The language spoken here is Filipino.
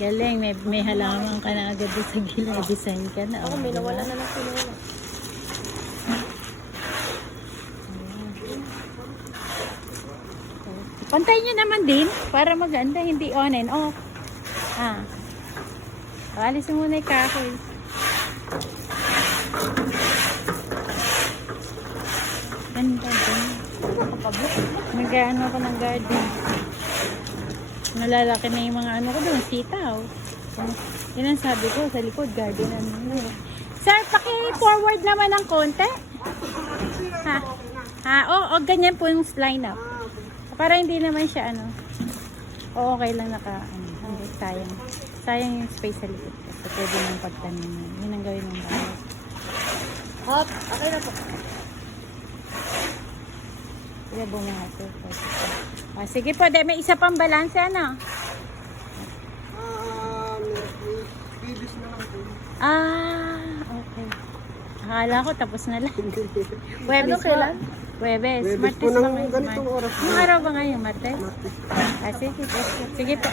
Galing, may halaman ka na agad sa gilid. Design ka na. Ako, may nawala na lang sila. Pantay nyo naman din para maganda, hindi on and off. Alis mo muna yung kahoy. Ganda din. Nag-ano ako ng garden. Nalalaki na yung mga ano ko doon, sitaw. Yun ang sabi ko, sa likod, garden ano. Sir, paki-forward naman ng konti. Ganyan po yung line up. Para hindi naman siya ano. Okay lang hindi, sayang. Sayang yung space sa likod. So, pwede nang pagtanim. Yun ang gawin ng bahay. Hop, okay na po. Sige, bumati. Sige po, may isa pang balanse, ano? Bibis na lang po. Okay. Akala ko tapos na lang. Webes Ano kailan? Webes. Webes Martes po ng ba ngayon? ganitong oras. Yung araw ba ngayon? Martes? Sige po.